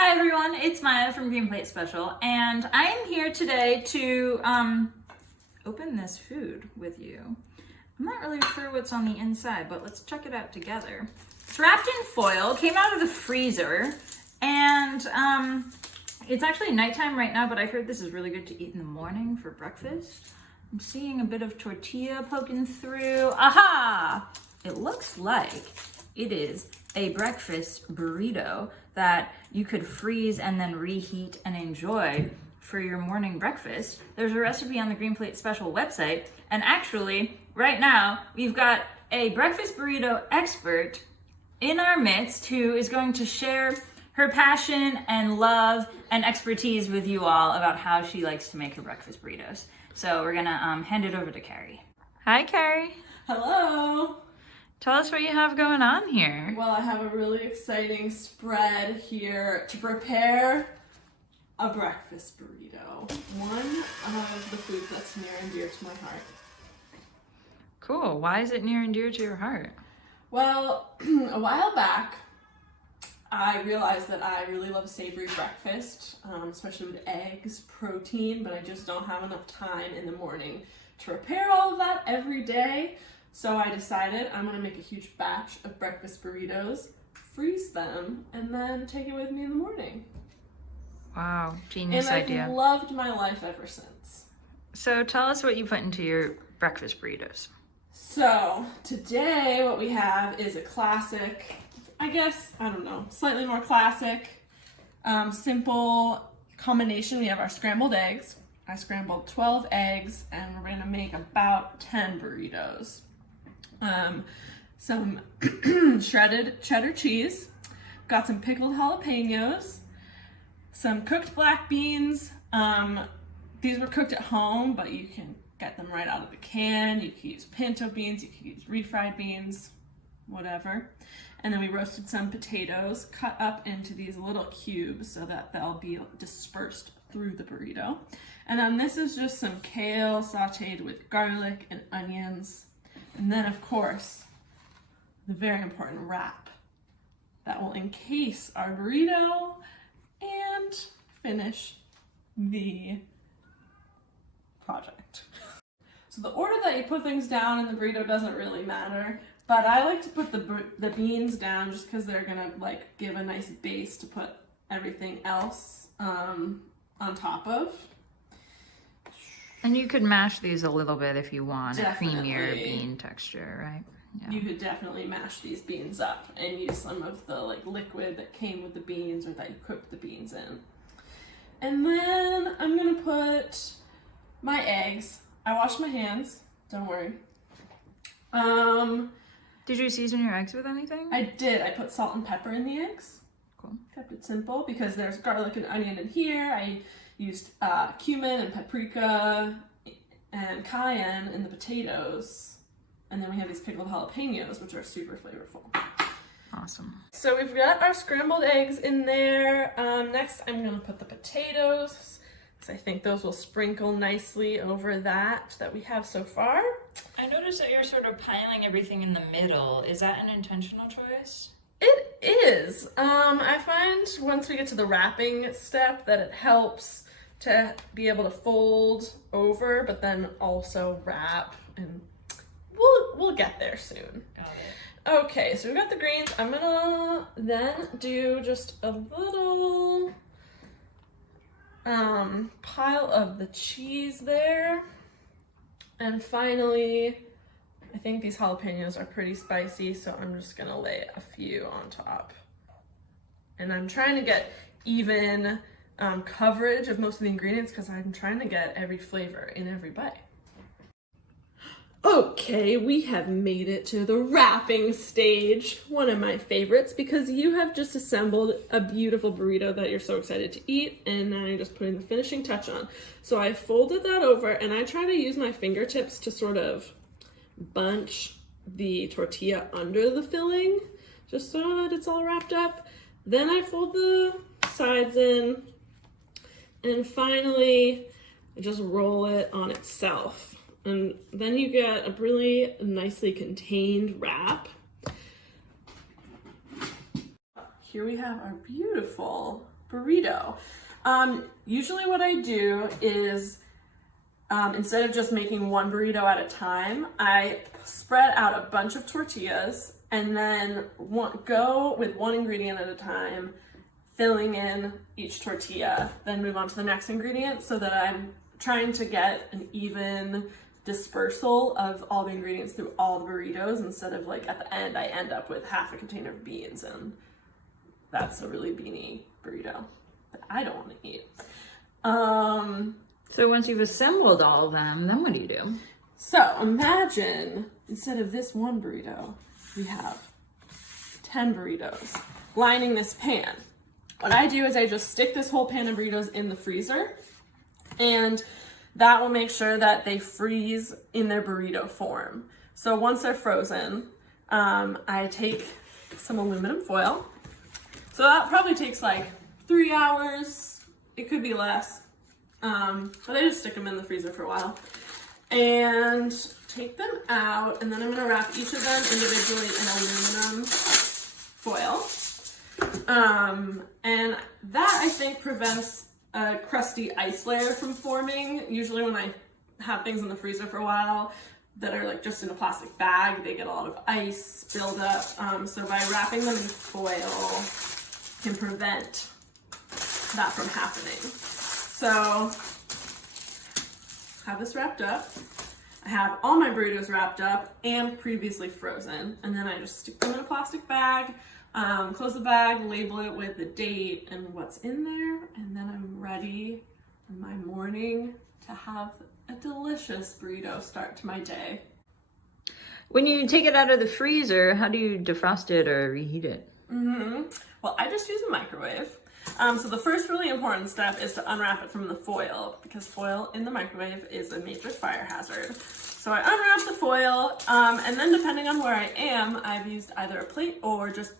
Hi everyone, it's Maya from Green Plate Special, and I am here today to open this food with you. I'm not really sure what's on the inside, but let's check it out together. It's wrapped in foil, came out of the freezer, and it's actually nighttime right now, but I heard this is really good to eat in the morning for breakfast. I'm seeing a bit of tortilla poking through. Aha! It looks like it is a breakfast burrito that you could freeze and then reheat and enjoy for your morning breakfast. There's a recipe on the Green Plate Special website, and actually, right now, we've got a breakfast burrito expert in our midst who is going to share her passion and love and expertise with you all about how she likes to make her breakfast burritos. So we're gonna hand it over to Carrie. Hi, Carrie. Hello! Tell us what you have going on here. Well, I have a really exciting spread here to prepare a breakfast burrito. One of the foods that's near and dear to my heart. Cool. Why is it near and dear to your heart? Well, a while back, I realized that I really love savory breakfast, especially with eggs, protein, but I just don't have enough time in the morning to prepare all of that every day. So I decided I'm gonna make a huge batch of breakfast burritos, freeze them, and then take it with me in the morning. Wow, genius idea. And I've loved my life ever since. So tell us what you put into your breakfast burritos. So today what we have is a classic, I guess, I don't know, slightly more classic, simple combination. We have our scrambled eggs. I scrambled 12 eggs and we're gonna make about 10 burritos. Some shredded cheddar cheese, got some pickled jalapenos, some cooked black beans. These were cooked at home, but you can get them right out of the can. You can use pinto beans, you can use refried beans, whatever. And then we roasted some potatoes, cut up into these little cubes so that they'll be dispersed through the burrito. And then this is just some kale sauteed with garlic and onions. And then, of course, the very important wrap that will encase our burrito and finish the project. So the order that you put things down in the burrito doesn't really matter, but I like to put the beans down just because they're gonna like give a nice base to put everything else on top of. And you could mash these a little bit if you want Definitely. a creamier bean texture, right? Yeah. You could definitely mash these beans up and use some of the like liquid that came with the beans or that you cooked the beans in. And then I'm gonna put my eggs. I washed my hands, don't worry. Did you season your eggs with anything? I did. I put salt and pepper in the eggs. Cool. Kept it simple because there's garlic and onion in here. I used cumin and paprika and cayenne in the potatoes. And then we have these pickled jalapenos, which are super flavorful. Awesome. So we've got our scrambled eggs in there. Next, I'm gonna put the potatoes, because I think those will sprinkle nicely over that we have so far. I noticed that you're sort of piling everything in the middle. Is that an intentional choice? It is. I find once we get to the wrapping step that it helps to be able to fold over, but then also wrap, and we'll get there soon. Got it. Okay, so we've got the greens. I'm gonna then do just a little pile of the cheese there. And finally, I think these jalapenos are pretty spicy, so I'm just gonna lay a few on top. And I'm trying to get even coverage of most of the ingredients because I'm trying to get every flavor in every bite. Okay, we have made it to the wrapping stage, one of my favorites, because you have just assembled a beautiful burrito that you're so excited to eat, and now you're just putting the finishing touch on. So I folded that over, and I try to use my fingertips to sort of bunch the tortilla under the filling, just so that it's all wrapped up. Then I fold the sides in, and finally, I just roll it on itself. And then you get a really nicely contained wrap. Here we have our beautiful burrito. Usually what I do is instead of just making one burrito at a time, I spread out a bunch of tortillas and then go with one ingredient at a time, filling in each tortilla, then move on to the next ingredient so that I'm trying to get an even dispersal of all the ingredients through all the burritos instead of like at the end I end up with half a container of beans and that's a really beany burrito that I don't want to eat. So once you've assembled all of them, then what do you do? So imagine instead of this one burrito, we have 10 burritos lining this pan. What I do is I just stick this whole pan of burritos in the freezer, and that will make sure that they freeze in their burrito form. So once they're frozen, I take some aluminum foil. So that probably takes like 3 hours. It could be less. But I just stick them in the freezer for a while and take them out, and then I'm gonna wrap each of them individually in aluminum foil. And that I think prevents a crusty ice layer from forming. Usually when I have things in the freezer for a while that are like just in a plastic bag, they get a lot of ice build up. So by wrapping them in foil can prevent that from happening. So have this wrapped up. I have all my burritos wrapped up and previously frozen, and then I just stick them in a plastic bag, close the bag, label it with the date and what's in there, and then I'm ready in my morning to have a delicious burrito start to my day. When you take it out of the freezer, how do you defrost it or reheat it? Well, I just use a microwave. So the first really important step is to unwrap it from the foil, because foil in the microwave is a major fire hazard. So I unwrap the foil, and then depending on where I am, I've used either a plate or just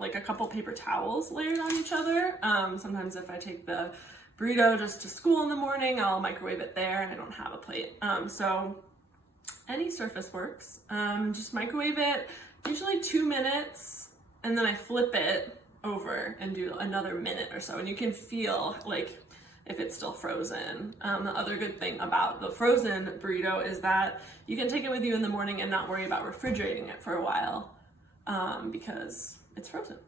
like a couple paper towels layered on each other. Sometimes if I take the burrito just to school in the morning, I'll microwave it there and I don't have a plate. So any surface works. Just microwave it, usually 2 minutes, and then I flip it over and do another minute or so, and you can feel like if it's still frozen. The other good thing about the frozen burrito is that you can take it with you in the morning and not worry about refrigerating it for a while, because it's frozen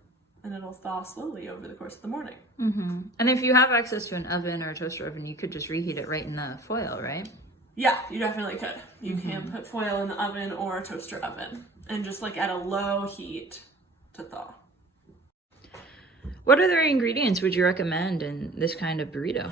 and it'll thaw slowly over the course of the morning. And if you have access to an oven or a toaster oven, you could just reheat it right in the foil, right? Yeah, you definitely could. You can put foil in the oven or a toaster oven and just like at a low heat to thaw. What other ingredients would you recommend in this kind of burrito?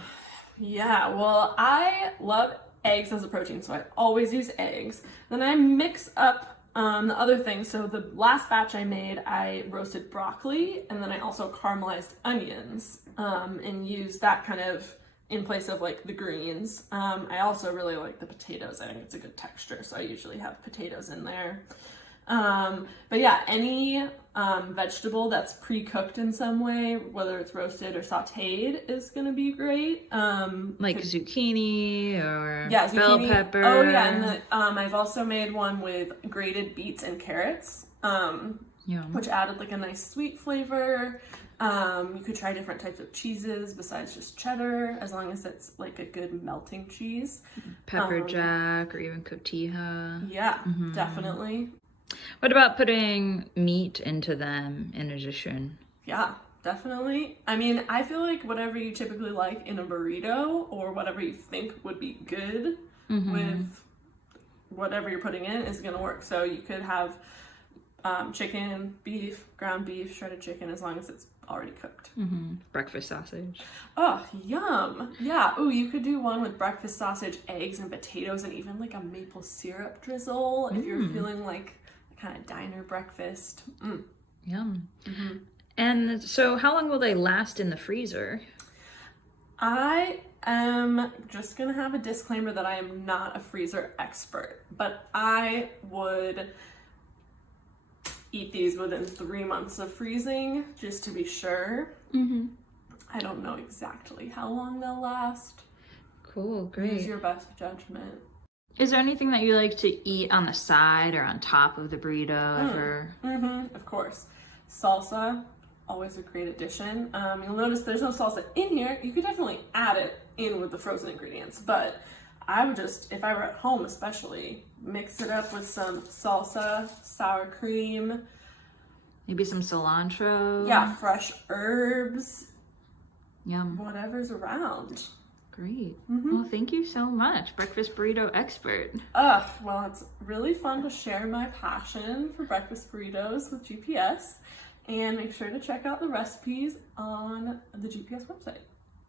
Yeah, well, I love eggs as a protein, so I always use eggs. Then I mix up the other things. So the last batch I made, I roasted broccoli, and then I also caramelized onions, and used that kind of in place of like the greens. I also really like the potatoes. I think it's a good texture, so I usually have potatoes in there. But yeah, any vegetable that's pre-cooked in some way, whether it's roasted or sauteed, is gonna be great. Like zucchini or yeah, bell zucchini. pepper. Oh yeah, and I've also made one with grated beets and carrots, which added like a nice sweet flavor. You could try different types of cheeses besides just cheddar, as long as it's like a good melting cheese. Pepper jack or even cotija. Yeah, definitely. What about putting meat into them in addition? Yeah, definitely. I mean, I feel like whatever you typically like in a burrito or whatever you think would be good with whatever you're putting in is going to work. So you could have chicken, beef, ground beef, shredded chicken, as long as it's already cooked. Breakfast sausage. Oh, yum. Yeah. Oh, you could do one with breakfast sausage, eggs, and potatoes, and even like a maple syrup drizzle if you're feeling like kind of diner breakfast. Yum. And so how long will they last in the freezer? I am just gonna have a disclaimer that I am not a freezer expert, but I would eat these within 3 months of freezing just to be sure. I don't know exactly how long they'll last. Cool, great. Use your best judgment. Is there anything that you like to eat on the side or on top of the burrito ever? Of course. Salsa, always a great addition. You'll notice there's no salsa in here. You could definitely add it in with the frozen ingredients, but I would just, if I were at home especially, mix it up with some salsa, sour cream. Maybe some cilantro. Yeah, fresh herbs. Yum. Whatever's around. Great. Mm-hmm. Well, thank you so much, breakfast burrito expert. Well, it's really fun to share my passion for breakfast burritos with GPS, and make sure to check out the recipes on the GPS website.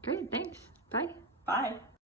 Great, thanks. Bye. Bye.